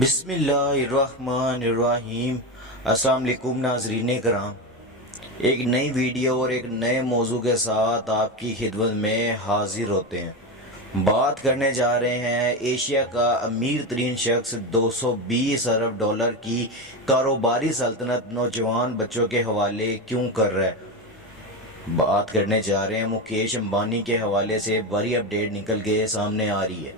बिस्मिल्लाहिर्रहमानिर्रहीम। अस्सलाम वालेकुम नाज़रीन कराम, एक नई वीडियो और एक नए मौजू के साथ आपकी खिदमत में हाजिर होते हैं। बात करने जा रहे हैं एशिया का अमीर तरीन शख्स 220 अरब डॉलर की कारोबारी सल्तनत नौजवान बच्चों के हवाले क्यों कर रहा है। बात करने जा रहे हैं मुकेश अंबानी के हवाले से बड़ी अपडेट निकल के सामने आ रही है।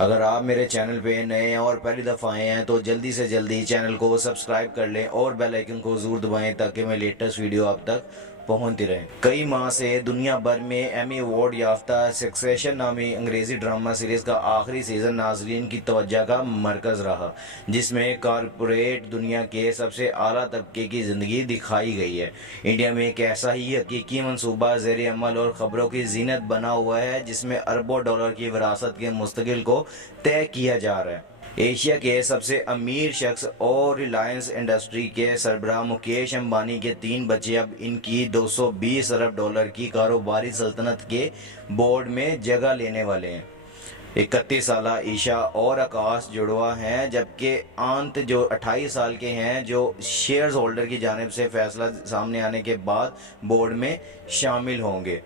अगर आप मेरे चैनल पे नए हैं और पहली दफ़ा आए हैं तो जल्दी से जल्दी चैनल को सब्सक्राइब कर लें और बेल आइकन को ज़रूर दबाएं ताकि मैं लेटेस्ट वीडियो आप तक पहुंचती रहे। कई माह से दुनिया भर में एमी अवार्ड याफ्ता सक्सेशन नामी अंग्रेज़ी ड्रामा सीरीज़ का आखिरी सीज़न नाजरीन की तवज्जो का मरकज़ रहा, जिसमें कारपोरेट दुनिया के सबसे आला तबके की ज़िंदगी दिखाई गई है। इंडिया में एक ऐसा ही हकीकी मनसूबा ज़ेर अमल और ख़बरों की जीनत बना हुआ है जिसमें अरबों डॉलर की विरासत के मुस्तकिल को तय किया जा रहा है। एशिया के सबसे अमीर शख्स और रिलायंस इंडस्ट्री के सरबराह मुकेश अंबानी के 3 बच्चे अब इनकी 220 अरब डॉलर की कारोबारी सल्तनत के बोर्ड में जगह लेने वाले हैं। 31 साला ईशा और आकाश जुड़वा हैं, जबकि अंत जो 28 साल के हैं, जो शेयर्स होल्डर की जानिब से फैसला सामने आने के बाद बोर्ड में शामिल होंगे।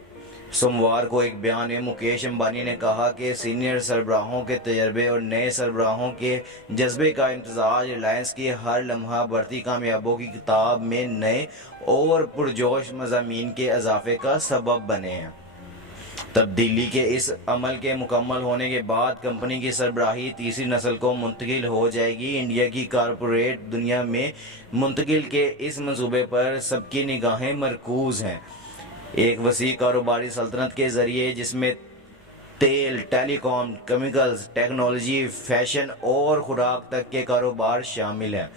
सोमवार को एक बयान में मुकेश अंबानी ने कहा कि सीनियर सरबराहों के तजर्बे और नए सरबराहों के जज्बे का इम्तजाज रिलायंस की हर लम्हा बढ़ती कामयाबों की किताब में नए और पुरजोश मज़ामीन के इजाफे का सबब बने हैं। तब्दीली के इस अमल के मुकम्मल होने के बाद कंपनी की सरबराही तीसरी नस्ल को मुंतकिल हो जाएगी। इंडिया की कारपोरेट दुनिया में मुंतकिल के इस मंसूबे पर सबकी निगाहें मरकूज हैं। एक वसी कारोबारी सल्तनत के ज़रिए जिसमें तेल, टेलीकॉम, केमिकल्स, टेक्नोलॉजी, फैशन और खुराक तक के कारोबार शामिल हैं।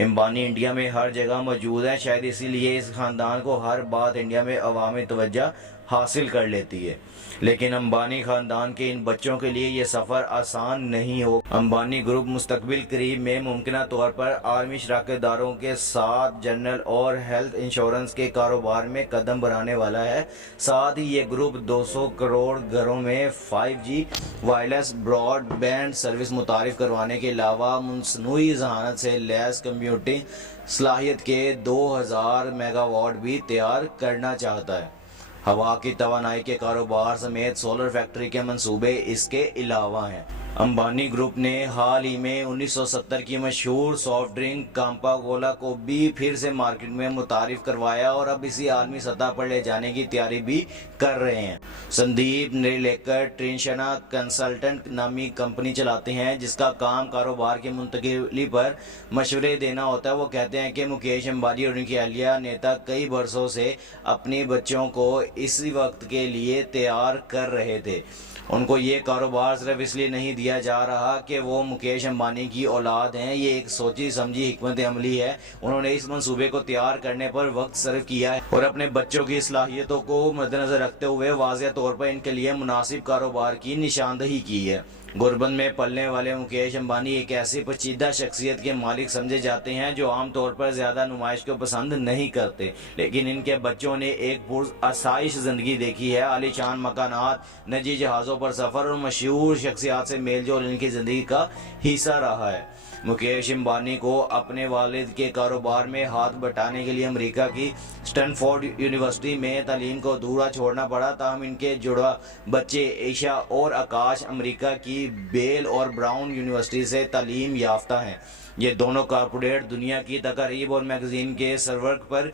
अंबानी इंडिया में हर जगह मौजूद है, शायद इसीलिए इस ख़ानदान को हर बात इंडिया में अवामी तवज्जो हासिल कर लेती है। लेकिन अंबानी ख़ानदान के इन बच्चों के लिए ये सफ़र आसान नहीं हो। अंबानी ग्रुप मुस्तकबिल करीब में मुमकिना तौर पर आर्मी शराकतदारों के साथ जनरल और हेल्थ इंश्योरेंस के कारोबार में कदम बढ़ाने वाला है। साथ ही ये ग्रुप 200 करोड़ घरों में 5G वायरलेस ब्रॉडबैंड सर्विस मुतारिफ करवाने के अलावा मसनूई जहानत से लैस कंप्यूटिंग सलाहियत के 2000 मेगावाट भी तैयार करना चाहता है। हवा की तवानाई के कारोबार समेत सोलर फैक्ट्री के मंसूबे इसके अलावा हैं। अंबानी ग्रुप ने हाल ही में 1970 की मशहूर सॉफ्ट ड्रिंक काम्पा कोला को भी फिर से मार्केट में मुतारिफ करवाया और अब इसी आलमी सतह पर ले जाने की तैयारी भी कर रहे हैं। संदीप निरलेकर ट्रिशना कंसल्टेंट नामी कंपनी चलाते हैं जिसका काम कारोबार की मुंतकिली पर मशवरे देना होता है। वो कहते हैं कि मुकेश अंबानी और उनकी अहलिया नेता कई बरसों से अपने बच्चों को इसी वक्त के लिए तैयार कर रहे थे। उनको ये कारोबार सिर्फ इसलिए नहीं दिया जा रहा कि वो मुकेश अंबानी की औलाद हैं, ये एक सोची समझी हिकमत अमली है। उन्होंने इस मंसूबे को तैयार करने पर वक्त सर्व किया है और अपने बच्चों की सलाहियतों को मद्देनजर रखते हुए वाज़ेह तौर पर इनके लिए मुनासिब कारोबार की निशानदही की है। गुरबत में पलने वाले मुकेश अंबानी एक ऐसी पेचीदा शख्सियत के मालिक समझे जाते हैं जो आमतौर पर ज़्यादा नुमाइश को पसंद नहीं करते, लेकिन इनके बच्चों ने एक पुरअसाइश ज़िंदगी देखी है। आलीशान मकानात, निजी जहाज़ों पर सफ़र और मशहूर शख्सियात से मेल जोल इनकी ज़िंदगी का हिस्सा रहा है। मुकेश अंबानी को अपने वालिद के कारोबार में हाथ बटाने के लिए अमेरिका की स्टैनफोर्ड यूनिवर्सिटी में तालीम को अधूरा छोड़ना पड़ा। ताहम इनके जुड़वा बच्चे ईशा और आकाश अमेरिका की बेल और ब्राउन यूनिवर्सिटी से तालीम याफ्ता हैं। ये दोनों कारपोरेट दुनिया की तकारीब और मैगजीन के सरवर्क पर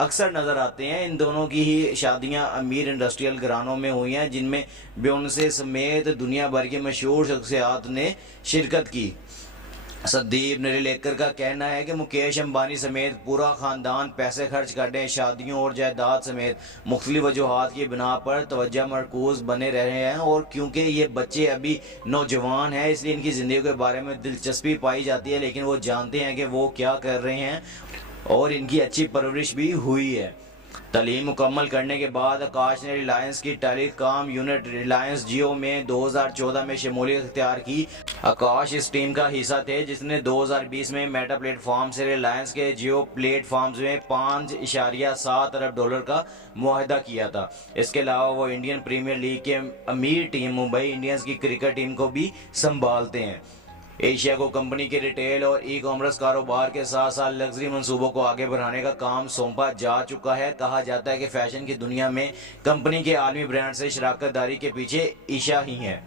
अक्सर नज़र आते हैं। इन दोनों की ही शादियां अमीर इंडस्ट्रियल घरानों में हुई हैं जिनमें बेयोंसे समेत दुनिया भर की मशहूर शख्सियात ने शिरकत की। संदीप निरलेकर का कहना है कि मुकेश अंबानी समेत पूरा ख़ानदान पैसे खर्च करने, शादियों और जायदाद समेत मुख्तलिफ वजूहात की बिना पर तवज्जो मरकूज़ बने रहे हैं और क्योंकि ये बच्चे अभी नौजवान हैं इसलिए इनकी ज़िंदगी के बारे में दिलचस्पी पाई जाती है, लेकिन वो जानते हैं कि वो क्या कर रहे हैं और इनकी अच्छी परवरिश भी हुई है। तालीम मुकम्मल करने के बाद आकाश ने रिलायंस की टेलीकॉम यूनिट रिलायंस जियो में 2014 में शमूलियत इख्तियार की। आकाश इस टीम का हिस्सा थे जिसने 2020 में मेटा प्लेटफॉर्म से रिलायंस के जियो प्लेटफॉर्म्स में 5.7 अरब डॉलर का मुआहदा किया था। इसके अलावा वो इंडियन प्रीमियर लीग के अमीर टीम मुंबई इंडियंस की क्रिकेट टीम को भी संभालते हैं। एशिया को कंपनी के रिटेल और ई कॉमर्स कारोबार के साथ साथ लग्जरी मंसूबों को आगे बढ़ाने का काम सौंपा जा चुका है। कहा जाता है कि फैशन की दुनिया में कंपनी के आलमी ब्रांड से शराकत दारी के पीछे ईशा ही है।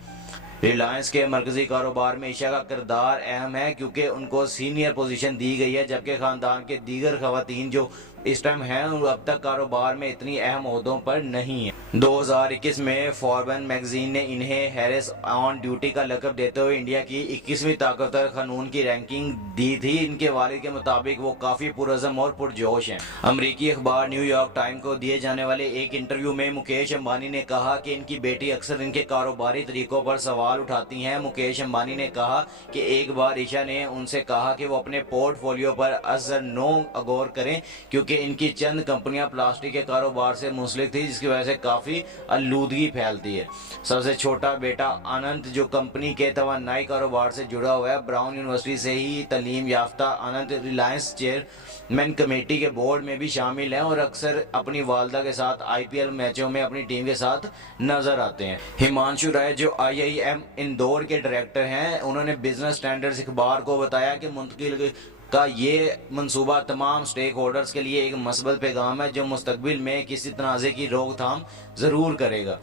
रिलायंस के मरकजी कारोबार में ईशा का किरदार अहम है क्योंकि उनको सीनियर पोजीशन दी गई है, जबकि खानदान के दीगर खवातीन जो इस टाइम हैं अब तक कारोबार में इतनी अहम ओहदों पर नहीं है। 2021 में फॉर्ब्स मैगजीन ने इन्हें हैरिस ऑन ड्यूटी का लक़ब देते हुए इंडिया की 21वीं ताकतवर कानून की रैंकिंग दी थी। इनके वालिद के मुताबिक वो काफ़ी पुरज़म और पुरजोश हैं। अमरीकी अखबार न्यूयॉर्क टाइम को दिए जाने वाले एक इंटरव्यू में मुकेश अंबानी ने कहा कि इनकी बेटी अक्सर इनके कारोबारी तरीकों पर सवाल उठाती हैं। मुकेश अंबानी ने कहा कि एक बार ईशा ने उनसे कहा कि वो अपने पोर्टफोलियो पर अज़र नो गौर करें क्योंकि इनकी चंद कंपनियां प्लास्टिक के कारोबार से मुंसलिक थी, जिसकी वजह से काफ़ी आलूदगी फैलती है। सबसे छोटा बेटा अनंत जो कंपनी के तवानाई कारोबार से जुड़ा हुआ है, ब्राउन यूनिवर्सिटी से ही तालीम याफ्ता अनंत रिलायंस चेयरमैन कमेटी के बोर्ड में भी शामिल हैं और अक्सर अपनी वालदा के साथ IPL मैचों में अपनी टीम के साथ नजर आते हैं। हिमांशु राय जो IIM इंदौर के डायरेक्टर हैं, उन्होंने बिजनेस स्टैंडर्ड्स अखबार को बताया कि मुंतकिल का ये मंसूबा तमाम स्टेक होल्डर्स के लिए एक मस्बत पैगाम है जो मुस्तकबिल में किसी तनाज़े की रोकथाम ज़रूर करेगा।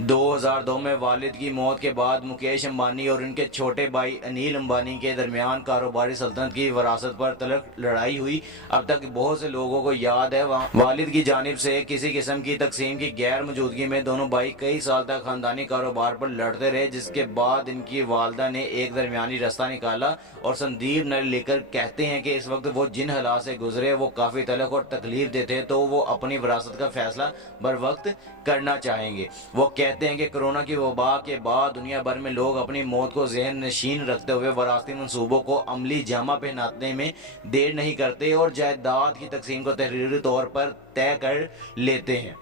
2002 में वालिद की मौत के बाद मुकेश अंबानी और उनके छोटे भाई अनिल अंबानी के दरमियान कारोबारी सल्तनत की वरासत पर तल्ख लड़ाई हुई। अब तक बहुत से लोगों को याद है वालिद की जानिब से किसी किस्म की तकसीम की गैर मौजूदगी में दोनों भाई कई साल तक खानदानी कारोबार पर लड़ते रहे, जिसके बाद इनकी वालदा ने एक दरमियानी रास्ता निकाला और संदीप नरलेकर कहते हैं कि इस वक्त वो जिन हालात से गुजरे वो काफ़ी तलख और तकलीफ देते, तो वो अपनी विरासत का फैसला बर वक्त करना चाहेंगे। वो कहते हैं कि कोरोना की वबा के बाद दुनिया भर में लोग अपनी मौत को जहन नशीन रखते हुए वरासती मंसूबों को अमली जामा पहनाने में देर नहीं करते और जायदाद की तकसीम को तहरीरी तौर पर तय कर लेते हैं।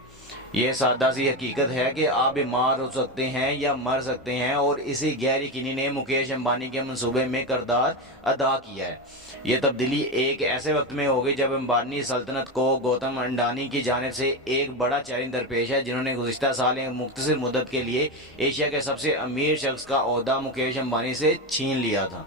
यह सादा सी हकीकत है कि आप बीमार हो सकते हैं या मर सकते हैं और इसी गैर यकीनी ने मुकेश अंबानी के मंसूबे में किरदार अदा किया है। यह तब्दीली एक ऐसे वक्त में होगी जब अंबानी सल्तनत को गौतम अडानी की जानिब से एक बड़ा चैलेंज दरपेश है, जिन्होंने गुज़िश्ता साल एक मुख्तसर मुद्दत के लिए एशिया के सबसे अमीर शख्स का ओहदा मुकेश अंबानी से छीन लिया था।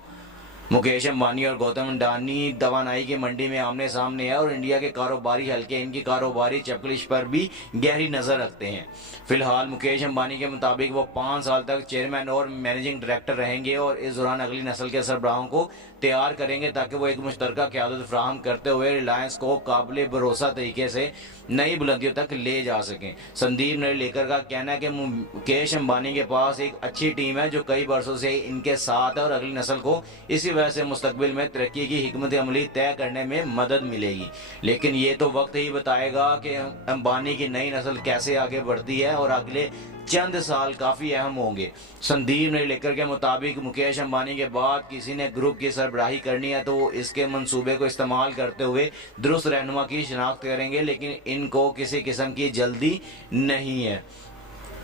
मुकेश अंबानी और गौतम अडानी तवानाई की मंडी में आमने सामने है और इंडिया के कारोबारी हल्के इनकी कारोबारी चपकलिश पर भी गहरी नज़र रखते हैं। फिलहाल मुकेश अंबानी के मुताबिक वो 5 साल तक चेयरमैन और मैनेजिंग डायरेक्टर रहेंगे और इस दौरान अगली नस्ल के सरबराहों को तैयार करेंगे ताकि वो एक मुश्तरका क़यादत फराहम करते हुए रिलायंस को काबिल भरोसा तरीके से नई बुलंदियों तक ले जा सकें। संदीप नरलेकर का कहना है कि मुकेश अंबानी के पास एक अच्छी टीम है जो कई वर्षों से इनके साथ है और अगली नस्ल को इसी वजह से मुस्तकबिल में तरक्की की हिकमत अमली तय करने में मदद मिलेगी। लेकिन ये तो वक्त ही बताएगा कि अंबानी की नई नस्ल कैसे आगे बढ़ती है और अगले चंद साल काफ़ी अहम होंगे। संदीप नरलेकर के मुताबिक मुकेश अंबानी के बाद किसी ने ग्रुप की सरबराही करनी है तो वो इसके मंसूबे को इस्तेमाल करते हुए दुरुस्त रहनुमा की शिनाख्त करेंगे, लेकिन इनको किसी किस्म की जल्दी नहीं है।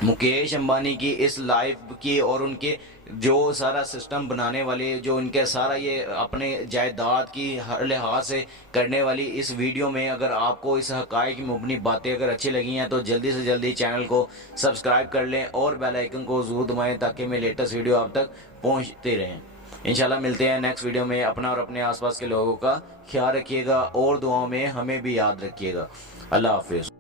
मुकेश अंबानी की इस लाइफ की और उनके जो सारा सिस्टम बनाने वाले जो इनके सारा ये अपने जायदाद की हर लिहाज से करने वाली इस वीडियो में अगर आपको इस हक़ाइक़ की मुबनी बातें अगर अच्छी लगी हैं तो जल्दी से जल्दी चैनल को सब्सक्राइब कर लें और बेल आइकन को ज़रूर दबाएं ताकि मैं लेटेस्ट वीडियो आप तक पहुंचते रहें। इंशाल्लाह मिलते हैं नेक्स्ट वीडियो में। अपना और अपने आसपास के लोगों का ख्याल रखिएगा और दुआओं में हमें भी याद रखिएगा। अल्लाह हाफिज़।